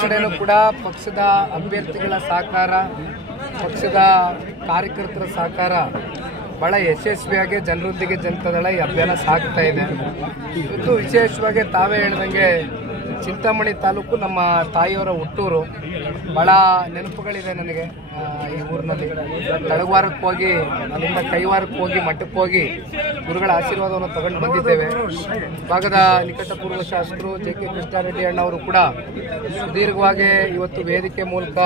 ಕಡೆನೂ ಕೂಡ ಪಕ್ಷದ ಅಭ್ಯರ್ಥಿಗಳ ಸಹಕಾರ, ಪಕ್ಷದ ಕಾರ್ಯಕರ್ತರ ಸಹಕಾರ ಬಹಳ ಯಶಸ್ವಿಯಾಗಿ ಜನರೊಂದಿಗೆ ಜನತಾದಳ ಈ ಅಭಿಯಾನ ಸಾಗ್ತಾ ಇದೆ. ಇವತ್ತು ವಿಶೇಷವಾಗಿ ತಾವೇ ಹೇಳ್ದಂಗೆ ಚಿಂತಾಮಣಿ ತಾಲೂಕು ನಮ್ಮ ತಾಯಿಯವರ ಹುಟ್ಟೂರು. ಭಾಳ ನೆನಪುಗಳಿದೆ ನನಗೆ ಈ ಊರಿನಲ್ಲಿ. ತಳವಾರಕ್ಕೆ ಹೋಗಿ, ಅಲ್ಲಿಂದ ಕೈವಾರಕ್ಕೆ ಹೋಗಿ, ಮಠಕ್ಕೆ ಹೋಗಿ ಗುರುಗಳ ಆಶೀರ್ವಾದವನ್ನು ತಗೊಂಡು ಬಂದಿದ್ದೇವೆ. ಭಾಗದ ನಿಕಟಪೂರ್ವ ಶಾಸಕರು ಜೆ ಕೆ ಕೃಷ್ಣಾರೆಡ್ಡಿ ಅಣ್ಣವರು ಕೂಡ ಸುದೀರ್ಘವಾಗಿ ಇವತ್ತು ವೇದಿಕೆ ಮೂಲಕ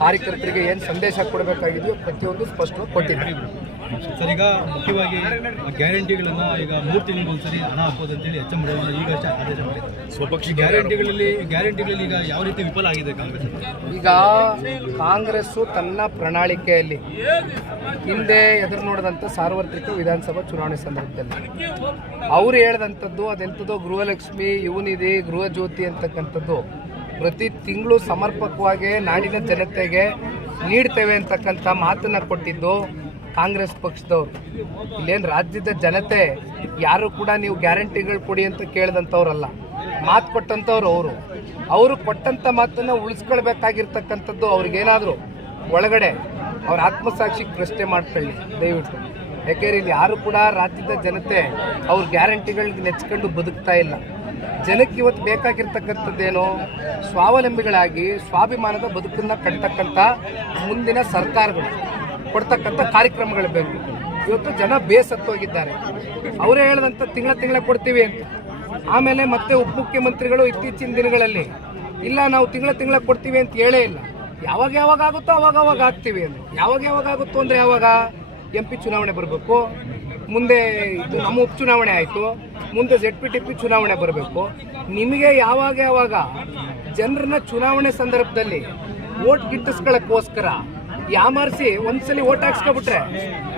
ಕಾರ್ಯಕರ್ತರಿಗೆ ಏನು ಸಂದೇಶ ಕೊಡಬೇಕಾಗಿದೆಯೋ ಪ್ರತಿಯೊಂದು ಸ್ಪಷ್ಟವಾಗಿ ಕೊಟ್ಟಿದ್ದಾರೆ. ಸರ್ ಈಗ ಮುಖ್ಯವಾಗಿ ಗ್ಯಾರಂಟಿಗಳನ್ನು ಈಗ ಮೂರು ತಿಂಗಳಿಗೆ ಒಂದ್ಸರಿ ಹಣ ಹಾಕೋದು ಅಂತೇಳಿ ಎಚ್ ಎಂ ಈಗ ಅಷ್ಟೇ ಆದೇಶ ಮಾಡಿದ್ದಾರೆ. ಸ್ವಪಕ್ಷ ಗ್ಯಾರಂಟಿಗಳಲ್ಲಿ ಗ್ಯಾರಂಟಿಗಳಲ್ಲಿ ಈಗ ಯಾವ ರೀತಿ ವಿಫಲ ಆಗಿದೆ ಕಾಂಗ್ರೆಸ್ ಈಗ ಕಾಂಗ್ರೆಸ್ಸು ತನ್ನ ಪ್ರಣಾಳಿಕೆಯಲ್ಲಿ ಹಿಂದೆ ಎದುರು ನೋಡಿದಂಥ ಸಾರ್ವತ್ರಿಕ ವಿಧಾನಸಭಾ ಚುನಾವಣೆ ಸಂದರ್ಭದಲ್ಲಿ. ಅವರು ಹೇಳಿದಂಥದ್ದು ಅದೆಂಥದ್ದು ಗೃಹಲಕ್ಷ್ಮಿ ಯುವನಿಧಿ ಗೃಹ ಜ್ಯೋತಿ ಅಂತಕ್ಕಂಥದ್ದು ಪ್ರತಿ ತಿಂಗಳು ಸಮರ್ಪಕವಾಗಿ ನಾಡಿನ ಜನತೆಗೆ ನೀಡ್ತೇವೆ ಅಂತಕ್ಕಂಥ ಮಾತನ್ನ ಕೊಟ್ಟಿದ್ದು ಕಾಂಗ್ರೆಸ್ ಪಕ್ಷದವ್ರು. ಇಲ್ಲೇನು ರಾಜ್ಯದ ಜನತೆ, ಯಾರು ಕೂಡ ನೀವು ಗ್ಯಾರಂಟಿಗಳು ಕೊಡಿ ಅಂತ ಕೇಳಿದಂಥವ್ರಲ್ಲ. ಮಾತು ಕೊಟ್ಟಂಥವ್ರು ಅವರು. ಅವರು ಕೊಟ್ಟಂಥ ಮಾತನ್ನು ಉಳಿಸ್ಕೊಳ್ಬೇಕಾಗಿರ್ತಕ್ಕಂಥದ್ದು ಅವ್ರಿಗೇನಾದರೂ ಒಳಗಡೆ ಅವ್ರ ಆತ್ಮಸಾಕ್ಷಿಗೆ ಪ್ರಶ್ನೆ ಮಾಡ್ಕೊಳ್ಳಿ, ದಯವಿಟ್ಟು. ಯಾಕೆಂದ್ರೆ ಇಲ್ಲಿ ಯಾರು ಕೂಡ ರಾಜ್ಯದ ಜನತೆ ಅವ್ರ ಗ್ಯಾರಂಟಿಗಳಿಗೆ ನೆಚ್ಕೊಂಡು ಬದುಕ್ತಾ ಇಲ್ಲ. ಜನಕ್ಕೆ ಇವತ್ತು ಬೇಕಾಗಿರ್ತಕ್ಕಂಥದ್ದೇನು? ಸ್ವಾವಲಂಬಿಗಳಾಗಿ, ಸ್ವಾಭಿಮಾನದ ಬದುಕನ್ನ ಕಟ್ತಕ್ಕಂಥ ಮುಂದಿನ ಸರ್ಕಾರಗಳು. ಕೊಡ್ತಕ್ಕಂಥ ಕಾರ್ಯಕ್ರಮಗಳು ಬೇಕು. ಇವತ್ತು ಜನ ಬೇಸತ್ತೋಗಿದ್ದಾರೆ. ಅವರೇ ಹೇಳ್ದಂಥ ತಿಂಗಳ ತಿಂಗಳ ಕೊಡ್ತೀವಿ ಅಂತ. ಆಮೇಲೆ ಮತ್ತೆ ಉಪಮುಖ್ಯಮಂತ್ರಿಗಳು ಇತ್ತೀಚಿನ ದಿನಗಳಲ್ಲಿ, ಇಲ್ಲ ನಾವು ತಿಂಗಳ ತಿಂಗಳ ಕೊಡ್ತೀವಿ ಅಂತ ಹೇಳೇ ಇಲ್ಲ. ಯಾವಾಗ ಯಾವಾಗ ಆಗುತ್ತೋ ಅವಾಗ ಅವಾಗ ಆಗ್ತೀವಿ ಅಂತ. ಯಾವಾಗ ಯಾವಾಗ ಆಗುತ್ತೋ ಅಂದರೆ ಯಾವಾಗ? ಎಂ ಪಿ ಚುನಾವಣೆ ಬರಬೇಕು. ಮುಂದೆ ಇದು ನಮ್ಮ ಉಪಚುನಾವಣೆ ಆಯಿತು. ಮುಂದೆ ಜೆಡ್ ಪಿ ಟಿ ಪಿ ಚುನಾವಣೆ ಬರಬೇಕು. ನಿಮಗೆ ಯಾವಾಗ ಯಾವಾಗ ಜನರನ್ನ ಚುನಾವಣೆ ಸಂದರ್ಭದಲ್ಲಿ ಓಟ್ ಗಿಟ್ಟಿಸ್ಕೊಳ್ಳೋಕ್ಕೋಸ್ಕರ ಯಾಮಾರಿಸಿ ಒಂದ್ಸಲಿ ಓಟ್ ಹಾಕ್ಸ್ಕೊಬಿಟ್ರೆ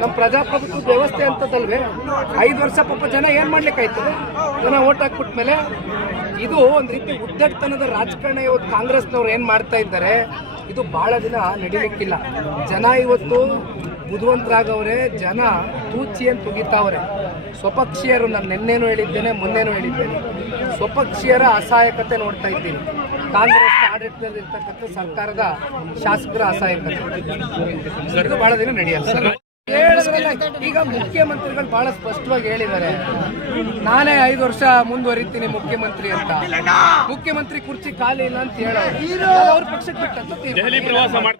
ನಮ್ಮ ಪ್ರಜಾಪ್ರಭುತ್ವ ವ್ಯವಸ್ಥೆ ಅಂತದಲ್ವೇ? ಐದು ವರ್ಷ ಪಾಪ ಜನ ಏನು ಮಾಡ್ಲಿಕ್ಕಾಯ್ತದೆ ಜನ ಓಟ್ ಹಾಕ್ಬಿಟ್ಮೇಲೆ ಇದು ಒಂದು ರೀತಿ ಉದ್ದಟ್ತನದ ರಾಜಕಾರಣ ಇವತ್ತು ಕಾಂಗ್ರೆಸ್ನವ್ರು ಏನು ಮಾಡ್ತಾ ಇದ್ದಾರೆ, ಇದು ಬಹಳ ದಿನ ನಡೀಲಿಕ್ಕಿಲ್ಲ. ಜನ ಇವತ್ತು ಬುದ್ಧಿವಂತರಾಗವ್ರೆ ಜನ ತೂಚಿ ಅಂತ ತುಗಿತಾವ್ರೆ ಸ್ವಪಕ್ಷೀಯರು ನಾನು ನಿನ್ನೇನು ಹೇಳಿದ್ದೇನೆ ಮೊನ್ನೆನೂ ಹೇಳಿದ್ದೇನೆ. ಸ್ವಪಕ್ಷೀಯರ ಅಸಹಾಯಕತೆ ನೋಡ್ತಾ ಇದ್ದೀನಿ. ಕಾಂಗ್ರೆಸ್ ಆಡಳಿತದಲ್ಲಿ ಇರ್ತಕ್ಕಂಥ ಸರ್ಕಾರದ ಶಾಸಕರ ಅಸಹಾಯಕತೆ ಇದು ಬಹಳ ದಿನ ನಡೆಯಲ್ಲ. ಈಗ ಮುಖ್ಯಮಂತ್ರಿಗಳು ಬಹಳ ಸ್ಪಷ್ಟವಾಗಿ ಹೇಳಿದ್ದಾರೆ. ನಾನೇ ಐದು ವರ್ಷ ಮುಂದುವರಿತೀನಿ ಮುಖ್ಯಮಂತ್ರಿ ಅಂತ. ಮುಖ್ಯಮಂತ್ರಿ ಕುರ್ಚಿ ಖಾಲಿ ಇಲ್ಲ ಅಂತ ಹೇಳೋರು. ಅವ್ರ ಪಕ್ಷಕ್ಕೆ ಬಿಟ್ಟಂತ.